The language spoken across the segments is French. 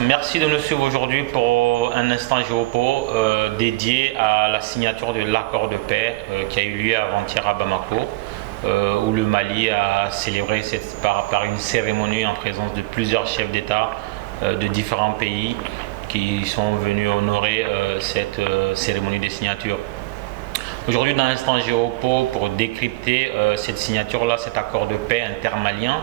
merci de nous suivre aujourd'hui pour un instant géopo dédié à la signature de l'accord de paix qui a eu lieu avant-hier à Bamako, où le Mali a célébré par une cérémonie en présence de plusieurs chefs d'État de différents pays qui sont venus honorer cette cérémonie de signature. Aujourd'hui, dans l'instant géopo, pour décrypter cette signature-là, cet accord de paix intermalien,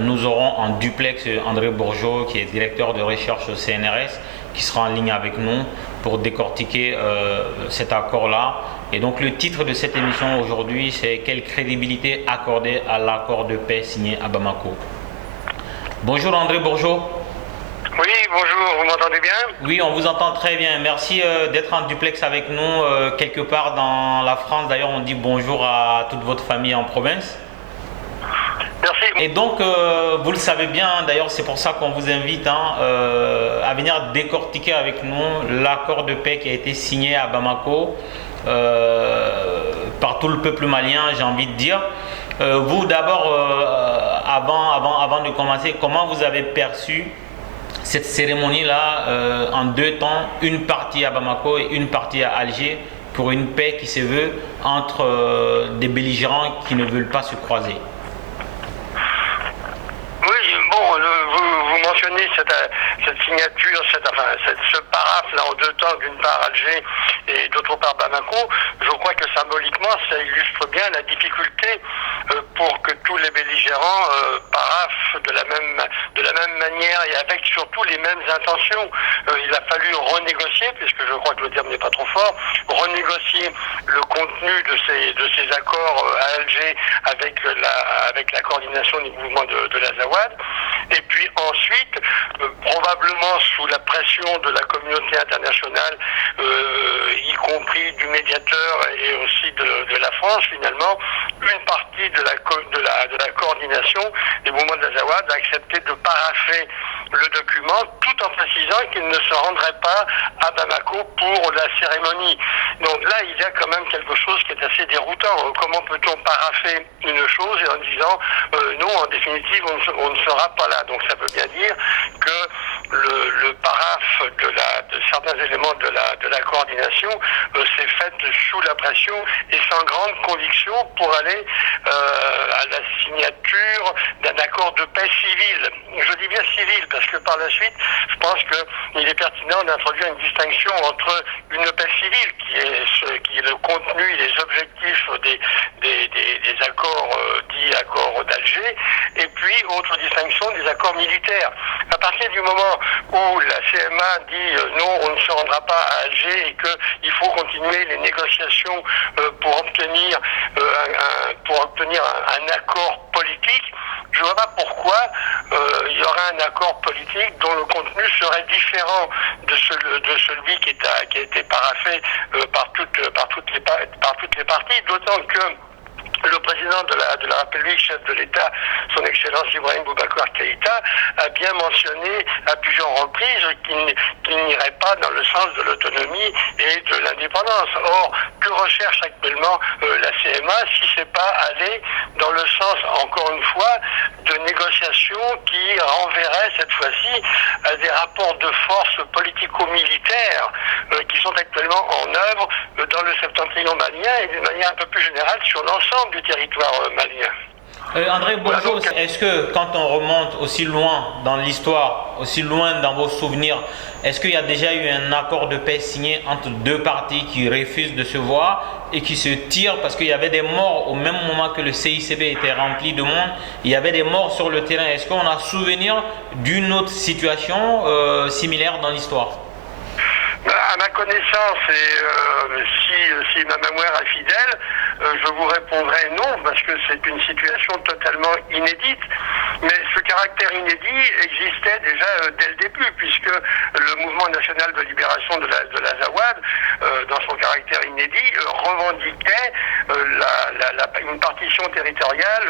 nous aurons en duplex André Bourgeot, qui est directeur de recherche au CNRS, qui sera en ligne avec nous pour décortiquer cet accord-là. Et donc le titre de cette émission aujourd'hui, c'est « Quelle crédibilité accorder à l'accord de paix signé à Bamako ?» Bonjour André Bourgeot. Oui, bonjour, vous m'entendez bien? Oui, on vous entend très bien. Merci d'être en duplex avec nous quelque part dans la France. D'ailleurs, on dit bonjour à toute votre famille en province. Merci. Et donc, vous le savez bien, d'ailleurs, c'est pour ça qu'on vous invite à venir décortiquer avec nous l'accord de paix qui a été signé à Bamako par tout le peuple malien, j'ai envie de dire. Vous, d'abord, avant de commencer, comment vous avez perçu cette cérémonie-là en deux temps, une partie à Bamako et une partie à Alger, pour une paix qui se veut entre des belligérants qui ne veulent pas se croiser? Vous mentionnez cette signature, ce paraphe là en deux temps, d'une part Alger et d'autre part Bamako. Je crois que symboliquement ça illustre bien la difficulté pour que tous les belligérants paraphent de la même manière et avec surtout les mêmes intentions. Il a fallu renégocier, puisque je crois que le terme n'est pas trop fort, renégocier le contenu de ces accords à Alger avec la coordination du mouvement de l'Azawad. Et puis ensuite, probablement sous la pression de la communauté internationale, y compris du médiateur et aussi de la France finalement, une partie de la coordination des mouvements de l'Azawad a accepté de parapher le document tout en précisant qu'il ne se rendrait pas à Bamako pour la cérémonie. Donc là, il y a quand même quelque chose qui est assez déroutant. Comment peut-on parapher une chose et en disant non, en définitive, on ne sera pas là. Donc ça veut bien dire que le paraphe de certains éléments de la coordination s'est fait sous la pression et sans grande conviction pour aller à la signature d'un accord de paix civil. Je dis bien civil parce que par la suite, je pense qu'il est pertinent d'introduire une distinction entre une paix civile qui est le contenu et les objectifs des accords dits accords d'Alger, et puis autre distinction des accords militaires. À partir du moment où la CMA dit non, on ne se rendra pas à Alger et qu'il faut continuer les négociations pour obtenir un accord politique, je ne vois pas pourquoi il y aurait un accord politique dont le contenu serait différent de celui qui a été paraphé par toutes les parties, d'autant que le président de la République, chef de l'État, son Excellence Ibrahim Boubacar Keïta, a bien mentionné à plusieurs reprises qu'il n'irait pas dans le sens de l'autonomie et de l'indépendance. Or, que recherche actuellement la CMA si c'est pas aller dans le sens, encore une fois, de négociations qui renverraient cette fois-ci à des rapports de force politico-militaires qui sont actuellement en œuvre dans le septentrion malien et d'une manière un peu plus générale sur l'ensemble du territoire malien. André Bourgeot, est-ce que quand on remonte aussi loin dans l'histoire, aussi loin dans vos souvenirs, est-ce qu'il y a déjà eu un accord de paix signé entre deux parties qui refusent de se voir et qui se tirent parce qu'il y avait des morts au même moment que le CICB était rempli de monde, il y avait des morts sur le terrain? Est-ce qu'on a souvenir d'une autre situation similaire dans l'histoire? À ma connaissance, et si ma mémoire est fidèle, je vous répondrai non, parce que c'est une situation totalement inédite. Mais ce caractère inédit existait déjà dès le début, puisque le mouvement national de libération de l'Azawad, dans son caractère inédit, revendiquait une partition territoriale,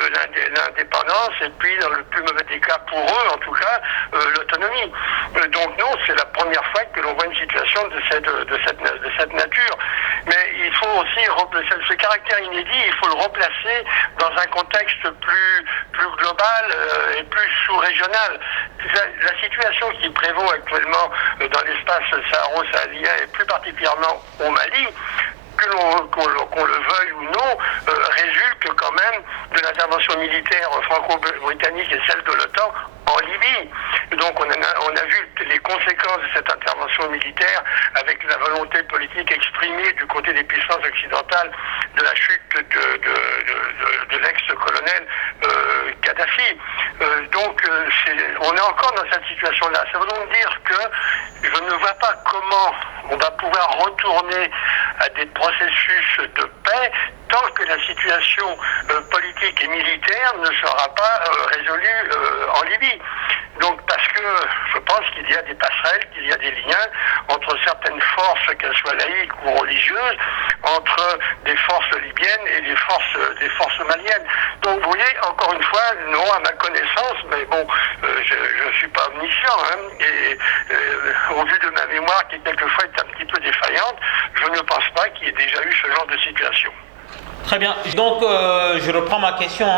l'indépendance, et puis dans le plus mauvais des cas pour eux, en tout cas, l'autonomie. Donc non, c'est la première fois que l'on voit une situation de cette nature. Mais il faut aussi ce caractère inédit, il faut le replacer dans un contexte plus global et plus sous-régional. la situation qui prévaut actuellement dans l'espace saharo-saharien et plus particulièrement au Mali, qu'on le veuille ou non, résulte quand même de l'intervention militaire franco-britannique et celle de l'OTAN en Libye. Donc on a vu les conséquences de cette intervention militaire avec la volonté politique exprimée du côté des puissances occidentales de la chute de l'ex-colonel Kadhafi. On est encore dans cette situation-là. Ça veut donc dire que je ne vois pas comment on va pouvoir retourner à des processus de paix tant que la situation politique et militaire ne sera pas résolue en Libye. Donc parce que je pense qu'il y a des passerelles, qu'il y a des liens entre certaines forces, qu'elles soient laïques ou religieuses, entre des forces libyennes et des forces maliennes. Donc vous voyez, encore une fois, non à ma connaissance, mais bon, je ne suis pas omniscient, hein, et au vu de ma mémoire qui quelquefois est un petit peu défaillante, je ne pense pas qu'il y ait déjà eu ce genre de situation. Très bien. Donc, je reprends ma question.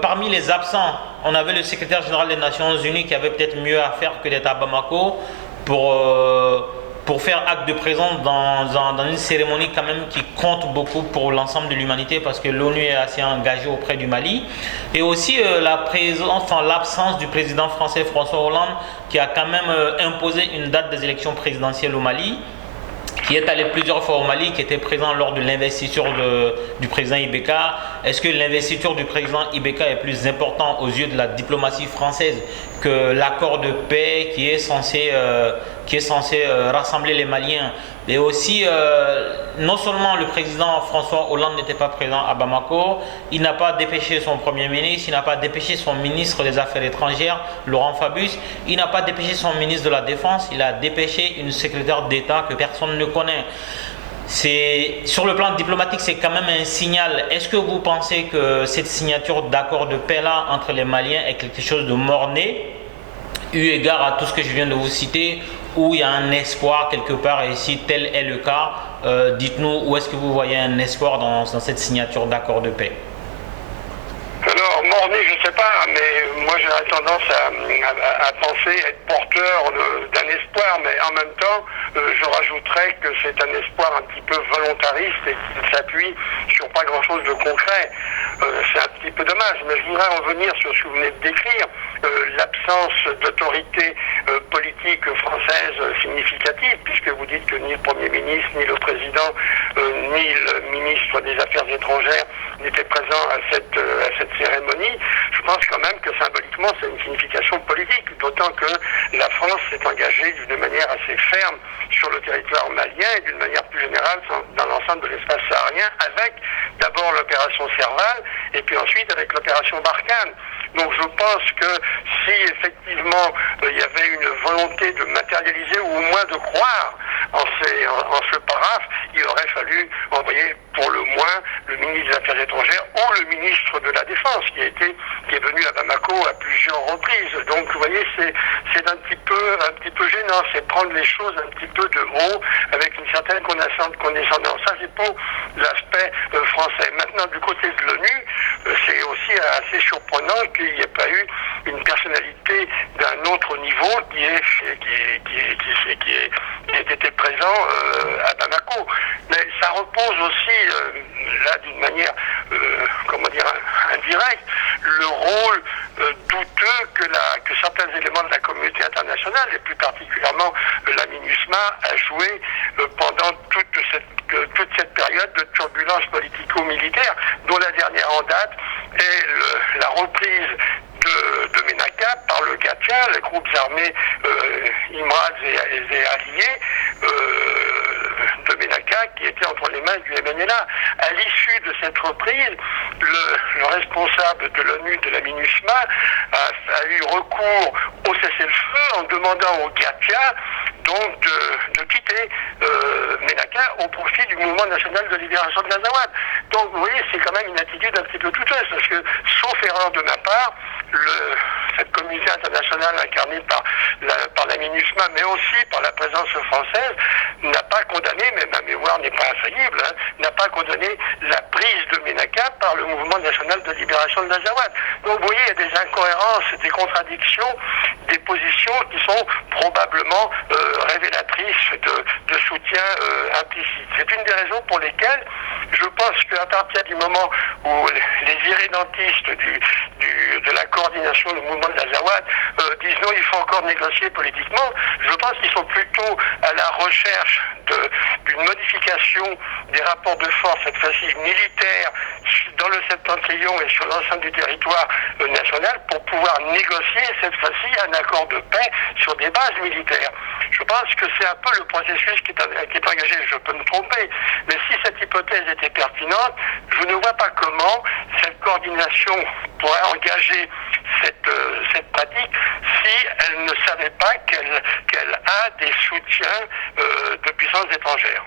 Parmi les absents, on avait le secrétaire général des Nations Unies qui avait peut-être mieux à faire que d'être à Bamako pour faire acte de présence dans une cérémonie quand même qui compte beaucoup pour l'ensemble de l'humanité parce que l'ONU est assez engagée auprès du Mali. Et aussi l'absence du président français François Hollande qui a quand même imposé une date des élections présidentielles au Mali, qui est allé plusieurs fois au Mali, qui était présent lors de l'investiture du président Ibeka. Est-ce que l'investiture du président Ibeka est plus important aux yeux de la diplomatie française que l'accord de paix qui est censé rassembler les Maliens? Et aussi, non seulement le président François Hollande n'était pas présent à Bamako, il n'a pas dépêché son Premier ministre, il n'a pas dépêché son ministre des Affaires étrangères, Laurent Fabius, il n'a pas dépêché son ministre de la Défense, il a dépêché une secrétaire d'État que personne ne connaît. Sur le plan diplomatique, c'est quand même un signal. Est-ce que vous pensez que cette signature d'accord de paix-là entre les Maliens est quelque chose de mort-né, eu égard à tout ce que je viens de vous citer, où il y a un espoir quelque part, et si tel est le cas, dites-nous où est-ce que vous voyez un espoir dans cette signature d'accord de paix? Alors, mort-né, je ne sais pas, mais moi j'aurais tendance à penser être porteur d'un espoir, mais en même temps, je rajouterais que c'est un espoir un petit peu volontariste et qui s'appuie sur pas grand-chose de concret. C'est un petit peu dommage, mais je voudrais revenir sur ce que vous venez de décrire, l'absence d'autorité politique française significative, puisque vous dites que ni le Premier ministre, ni le Président, ni le ministre des Affaires étrangères n'étaient présents à cette cérémonie. Je pense quand même que symboliquement c'est une signification politique, d'autant que la France s'est engagée d'une manière assez ferme sur le territoire malien et d'une manière plus générale dans l'ensemble de l'espace saharien, avec d'abord l'opération Serval et puis ensuite avec l'opération Barkhane. Donc je pense que si effectivement il y avait une volonté de matérialiser ou au moins de croire en ce paraphe, il aurait fallu envoyer pour le moins le ministre des Affaires étrangères ou le ministre de la Défense qui est venu à Bamako à plusieurs reprises. Donc vous voyez, c'est un petit peu gênant, c'est prendre les choses un petit peu de haut avec une certaine condescendance. Ça c'est pour l'aspect français. Maintenant du côté de l'ONU, c'est aussi assez surprenant qu'il n'y ait pas eu une personnalité d'un autre niveau qui ait été présent à Bamako. Mais ça repose aussi, là d'une manière, indirecte, le rôle douteux que certains éléments de la communauté internationale, et plus particulièrement la MINUSMA, a joué pendant toute cette période de turbulence politico-militaire, dont la dernière en date est la reprise de Ménaka par le Gatia, les groupes armés Imraz et alliés de Ménaka qui étaient entre les mains du MNLA. À l'issue de cette reprise, le responsable de l'ONU, de la MINUSMA, a eu recours au cessez-le-feu en demandant au Gatia donc de quitter Ménaka au profit du mouvement national de libération de l'Azawad. Donc vous voyez, c'est quand même une attitude un petit peu douteuse, parce que, sauf erreur de ma part, cette communauté internationale incarnée par la MINUSMA, mais aussi par la présence française, n'a pas condamné, mais ma mémoire n'est pas infaillible, n'a pas condamné la prise de Ménaka par le mouvement national de libération de l'Azawad. Donc vous voyez, il y a des incohérences, des contradictions, des positions qui sont probablement révélatrices de soutien implicite. C'est une des raisons pour lesquelles je pense qu'à partir du moment où les irrédentistes de la coordination du mouvement de l'Azawad disent non, il faut encore négocier politiquement, je pense qu'ils sont plutôt à la recherche d'une modification des rapports de force, cette fois-ci militaire, dans le septentrion et sur l'ensemble du territoire national, pour pouvoir négocier cette fois-ci un accord de paix sur des bases militaires. Je pense que c'est un peu le processus qui est engagé, je peux me tromper, mais si cette hypothèse était pertinente, je ne vois pas comment cette coordination pourrait engager cette pratique si elle ne savait pas qu'elle a des soutiens de puissances étrangères.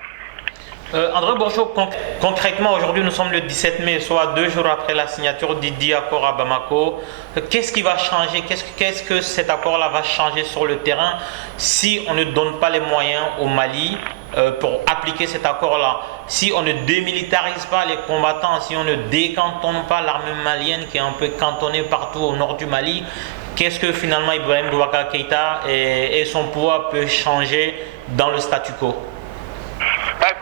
André Borchot, concrètement, aujourd'hui nous sommes le 17 mai, soit 2 jours après la signature du dit accord à Bamako. Qu'est-ce qui va changer? Qu'est-ce que cet accord-là va changer sur le terrain si on ne donne pas les moyens au Mali pour appliquer cet accord-là? Si on ne démilitarise pas les combattants, si on ne décantonne pas l'armée malienne qui est un peu cantonnée partout au nord du Mali, qu'est-ce que finalement Ibrahim Boubacar Keïta et son pouvoir peut changer dans le statu quo?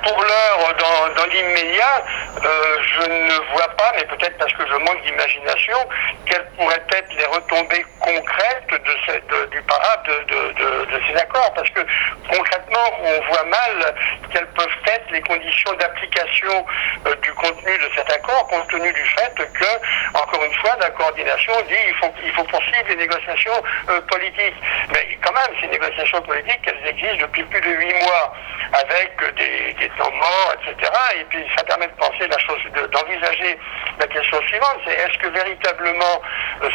Pour l'heure, dans l'immédiat, je ne vois pas, mais peut-être parce que je manque d'imagination, quelles pourraient être les retombées concrètes du paraphe de ces accords. Parce que concrètement, on voit mal quelles peuvent être les conditions d'application du contenu de cet accord, compte tenu du fait que, encore une fois, la coordination dit il faut poursuivre les négociations politiques. Mais quand même, ces négociations politiques, elles existent depuis plus de 8 mois, avec des temps morts, etc. Et puis ça permet de penser d'envisager la question suivante, c'est est-ce que véritablement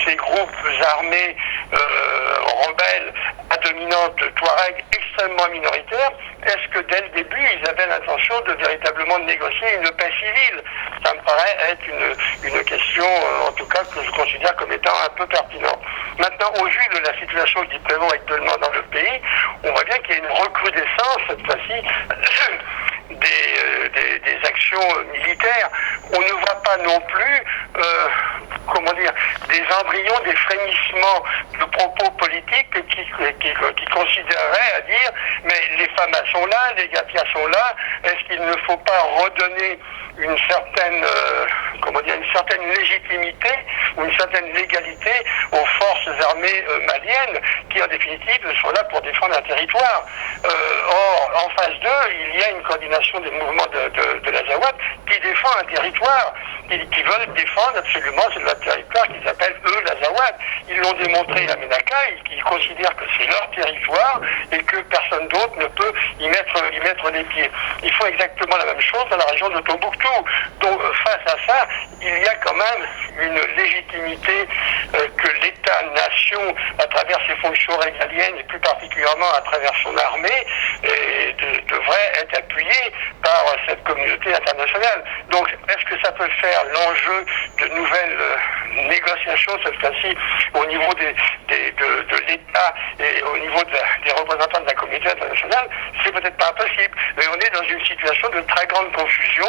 ces groupes armés rebelles à dominante touareg extrêmement minoritaire, est-ce que dès le début ils avaient l'intention de véritablement négocier une paix civile? Ça me paraît être une question, en tout cas, que je considère comme étant un peu pertinente. Maintenant, au vu de la situation qui prévaut actuellement dans le pays, on voit bien qu'il y a une recrudescence, cette fois-ci, des actions militaires. On ne voit pas non plus, des embryons, des frémissements de propos politiques qui considéreraient à dire mais les femmes sont là, les Gatia sont là, est-ce qu'il ne faut pas redonner une certaine légitimité ou une certaine légalité aux forces armées maliennes qui en définitive sont là pour défendre un territoire. Or, en phase 2, il y a une coordination des mouvements de l'Azawad qui défend un territoire, qui veulent défendre absolument ce territoire qu'ils appellent eux l'Azawad. Ils l'ont démontré à Ménaka, ils considèrent que c'est leur territoire et que personne d'autre ne peut y mettre les pieds. Ils font exactement la même chose dans la région de Tombouctou. Donc face à ça, il y a quand même une légitimité que l'État-nation, à travers ses fonctions régaliennes et plus particulièrement à travers son armée, devrait être appuyé par cette communauté internationale. Donc est-ce que ça peut faire l'enjeu de nouvelles négociations, cette fois-ci au niveau de l'État et au niveau des représentants de la communauté internationale? C'est peut-être pas impossible, mais on est dans une situation de très grande confusion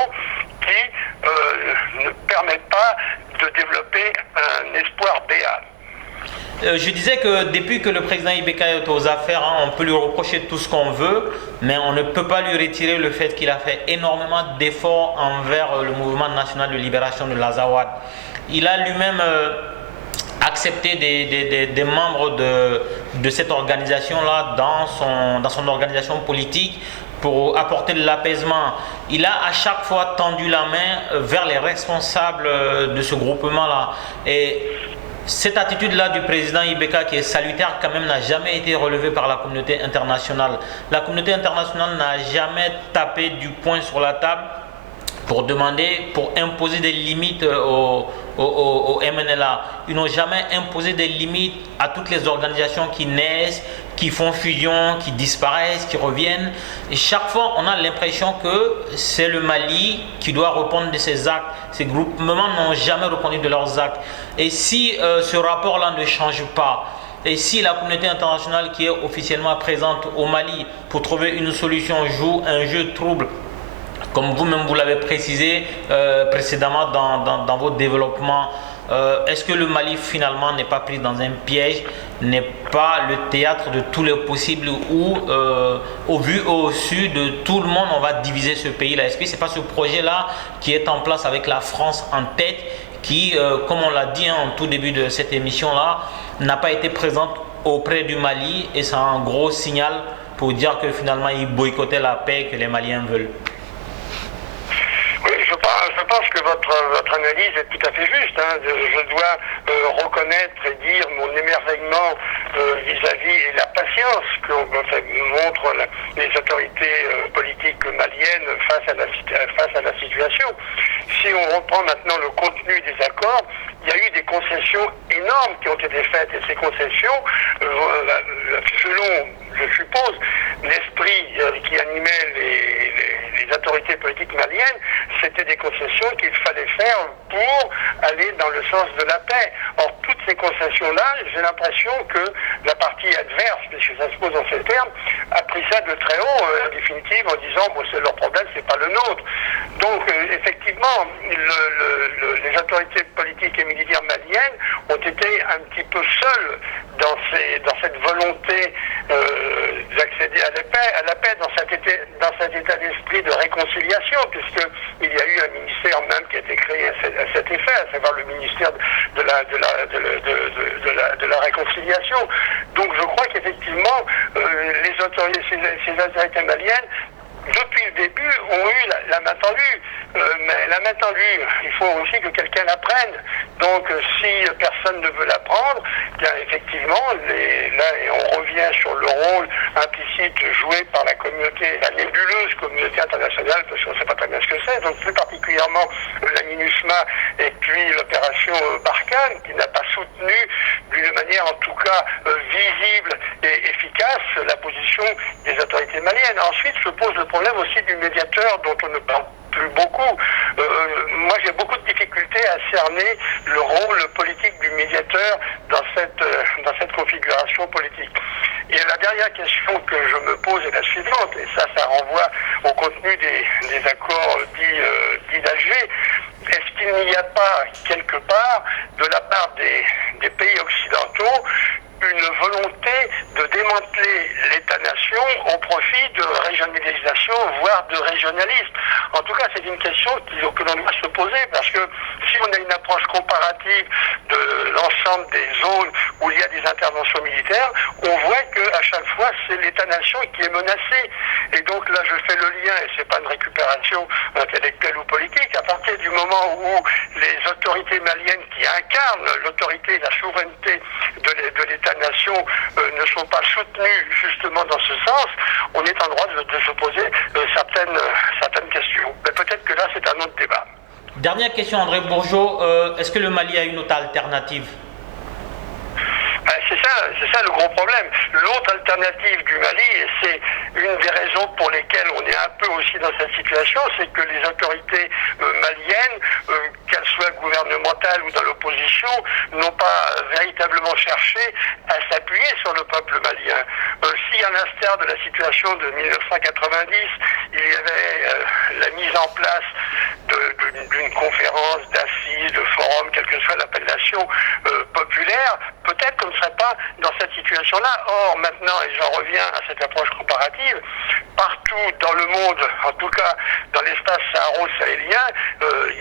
qui ne permet pas de développer un espoir béat. Je disais que depuis que le président Ibeka est aux affaires, on peut lui reprocher tout ce qu'on veut, mais on ne peut pas lui retirer le fait qu'il a fait énormément d'efforts envers le mouvement national de libération de l'Azawad. Il a lui-même accepté des membres de cette organisation-là dans son organisation politique pour apporter de l'apaisement. Il a à chaque fois tendu la main vers les responsables de ce groupement-là. Et cette attitude-là du président Ibeka, qui est salutaire quand même, n'a jamais été relevée par la communauté internationale. La communauté internationale n'a jamais tapé du poing sur la table pour imposer des limites au MNLA. Ils n'ont jamais imposé des limites à toutes les organisations qui naissent, qui font fusion, qui disparaissent, qui reviennent. Et chaque fois, on a l'impression que c'est le Mali qui doit répondre de ses actes. Ces groupements n'ont jamais répondu de leurs actes. Et si ce rapport-là ne change pas, et si la communauté internationale qui est officiellement présente au Mali pour trouver une solution joue un jeu trouble, comme vous-même vous l'avez précisé précédemment dans votre développement, est-ce que le Mali finalement n'est pas pris dans un piège, n'est pas le théâtre de tous les possibles où au vu et au su de tout le monde on va diviser ce pays-là? Est-ce que ce n'est pas ce projet-là qui est en place avec la France en tête qui, comme on l'a dit en tout début de cette émission-là, n'a pas été présente auprès du Mali et c'est un gros signal pour dire que finalement ils boycottaient la paix que les Maliens veulent? Oui, je pense que votre analyse est tout à fait juste. Hein. Je dois reconnaître et dire mon émerveillement vis-à-vis et la patience que montrent les autorités politiques maliennes face à la situation. Si on reprend maintenant le contenu des accords, il y a eu des concessions énormes qui ont été faites et ces concessions, selon, je suppose, l'esprit qui animait les autorités politiques maliennes, c'était des concessions qu'il fallait faire pour aller dans le sens de la paix. Or, toutes ces concessions-là, j'ai l'impression que la partie adverse, puisque ça se pose en ces termes, a pris ça de très haut, en définitive, en disant bon, c'est leur problème, c'est pas le nôtre. Donc, effectivement, les autorités politiques et militaires maliennes ont été un petit peu seules dans cette volonté d'accéder à la paix, dans cet état d'esprit de réconciliation, puisqu'il y a eu un ministère même qui a été créé à cet effet, à savoir le ministère de la réconciliation. Donc je crois qu'effectivement, ces autorités maliennes, depuis le début, ont eu la main tendue. Mais la main tendue, il faut aussi que quelqu'un la prenne. Donc si personne ne veut la prendre, bien effectivement, là on revient sur le rôle implicite joué par la communauté, la nébuleuse communauté internationale, parce qu'on ne sait pas très bien ce que c'est, donc plus particulièrement la MINUSMA et puis l'opération Barkhane, qui n'a pas soutenu d'une manière en tout cas visible et efficace la position des autorités maliennes. Ensuite se pose le problème aussi du médiateur dont on ne parle plus beaucoup. Moi j'ai beaucoup de difficultés à cerner le rôle politique du médiateur dans cette configuration politique. Et la dernière question que je me pose est la suivante, et ça renvoie au contenu des accords dits d'Alger. Est-ce qu'il n'y a pas quelque part, de la part des pays occidentaux, une volonté de démanteler l'État-nation au profit de régionalisation, voire de régionalisme? En tout cas, c'est une question que l'on doit se poser, parce que si on a une approche comparative de l'ensemble des zones où il y a des interventions militaires, on voit qu'à chaque fois, c'est l'État-nation qui est menacé. Et donc là, je fais le lien, et c'est pas une récupération intellectuelle ou politique, à partir du moment où les autorités maliennes qui incarnent l'autorité, la souveraineté de l'État-nation ne sont pas soutenues justement dans ce sens, on est en droit de se poser certaines questions. Mais peut-être que là, c'est un autre débat. Dernière question, André Bourgeot. Est-ce que le Mali a une autre alternative? C'est ça le gros problème. L'autre alternative du Mali, et c'est une des raisons pour lesquelles on est un peu aussi dans cette situation, c'est que les autorités maliennes, qu'elles soient gouvernementales ou dans l'opposition, n'ont pas véritablement cherché à s'appuyer sur le peuple malien. Si à l'instar de la situation de 1990, il y avait la mise en place d'une conférence, d'assises, de forum, quelle que soit l'appellation populaire, peut-être qu'on ne serait pas dans cette situation-là. Or, maintenant, et j'en reviens à cette approche comparative, partout dans le monde, en tout cas dans l'espace saharo-sahélien,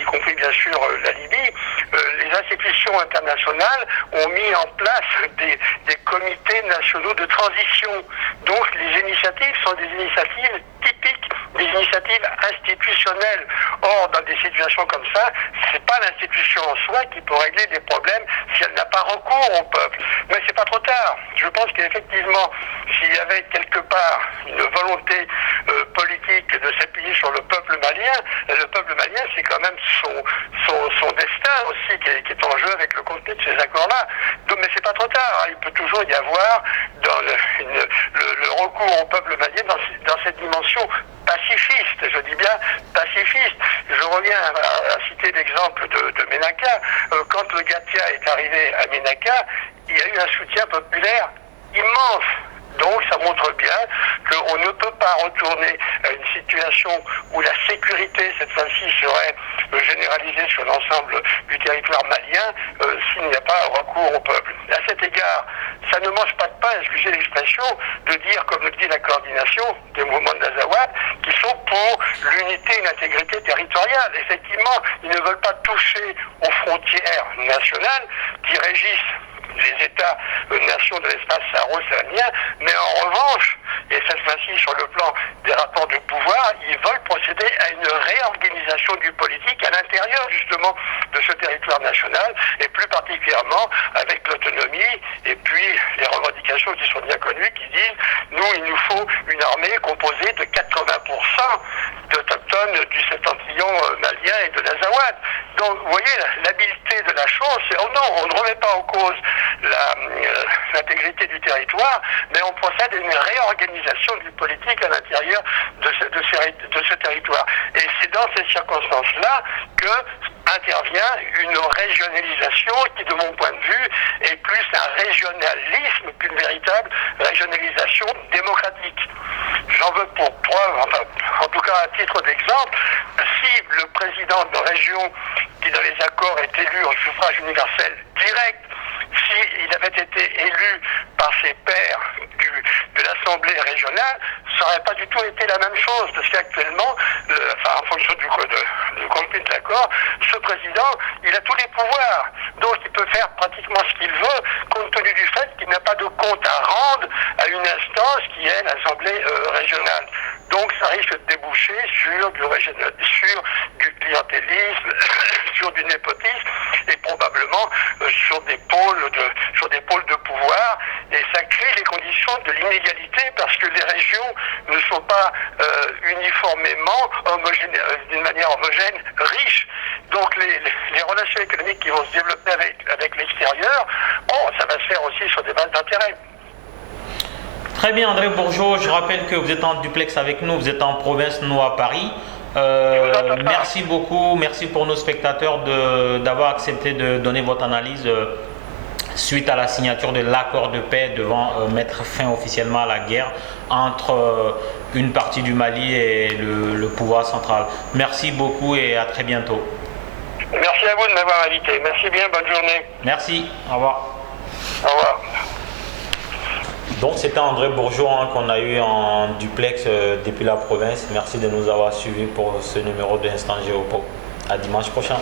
y compris bien sûr la Libye, les institutions internationales ont mis en place des comités nationaux de transition. Donc les initiatives sont des initiatives typiques, des initiatives institutionnelles. Or, dans des situations comme ça, c'est pas l'institution en soi qui peut régler des problèmes si elle n'a pas recours au peuple. Mais c'est pas trop tard. Je pense qu'effectivement, s'il y avait quelque part une volonté politique de s'appuyer sur le peuple malien. Et le peuple malien, c'est quand même son destin aussi qui est en jeu avec le contenu de ces accords-là. Donc, mais c'est pas trop tard, hein. Il peut toujours y avoir dans le recours au peuple malien dans cette dimension pacifiste, je dis bien pacifiste. Je reviens à citer l'exemple de Ménaka. Quand le Gatia est arrivé à Ménaka, il y a eu un soutien populaire immense. Donc ça montre bien qu'on ne peut pas retourner à une situation où la sécurité, cette fois-ci, serait généralisée sur l'ensemble du territoire malien s'il n'y a pas recours au peuple. À cet égard, ça ne mange pas de pain, excusez l'expression, de dire, comme le dit la coordination des mouvements de l'Azawad, qui sont pour l'unité et l'intégrité territoriale. Effectivement, ils ne veulent pas toucher aux frontières nationales qui régissent les États-nations de l'espace saharo-saharien, mais en revanche, et cette fois-ci sur le plan des rapports de pouvoir, ils veulent procéder à une réorganisation du politique à l'intérieur justement de ce territoire national, et plus particulièrement avec l'autonomie, et puis les revendications qui sont bien connues, qui disent, nous, il nous faut une armée composée de 80% d'autochtones du septentrion malien et de l'Azawad. Donc, vous voyez, l'habileté de la chose, c'est, oh non, on ne remet pas en cause l'intégrité du territoire, mais on procède à une réorganisation du politique à l'intérieur de ce territoire. Et c'est dans ces circonstances-là que intervient une régionalisation qui, de mon point de vue, est plus un régionalisme qu'une véritable régionalisation démocratique. J'en veux pour preuve, enfin, en tout cas à titre d'exemple, si le président de région qui dans les accords est élu au suffrage universel direct, s'il avait été élu par ses pairs de l'Assemblée régionale, ça n'aurait pas du tout été la même chose, parce qu'actuellement, en fonction du contenu de l'accord, ce président, il a tous les pouvoirs. Donc il peut faire pratiquement ce qu'il veut, compte tenu du fait qu'il n'a pas de compte à rendre à une instance qui est l'Assemblée régionale. Donc ça risque de déboucher sur du clientélisme, sur du népotisme et probablement sur des pôles de pouvoir, et ça crée les conditions de l'inégalité parce que les régions ne sont pas uniformément d'une manière homogène riches. Donc les relations économiques qui vont se développer avec l'extérieur, ça va se faire aussi sur des bases d'intérêt. Très bien, André Bourgeot, je rappelle que vous êtes en duplex avec nous, vous êtes en province, nous à Paris. Merci beaucoup, merci pour nos spectateurs d'avoir accepté de donner votre analyse suite à la signature de l'accord de paix devant mettre fin officiellement à la guerre entre une partie du Mali et le pouvoir central. Merci beaucoup et à très bientôt. Merci à vous de m'avoir invité. Merci bien, bonne journée. Merci, au revoir. Au revoir. Donc c'était André Bourgeot qu'on a eu en duplex depuis la province. Merci de nous avoir suivis pour ce numéro de Instant Géopo. À dimanche prochain.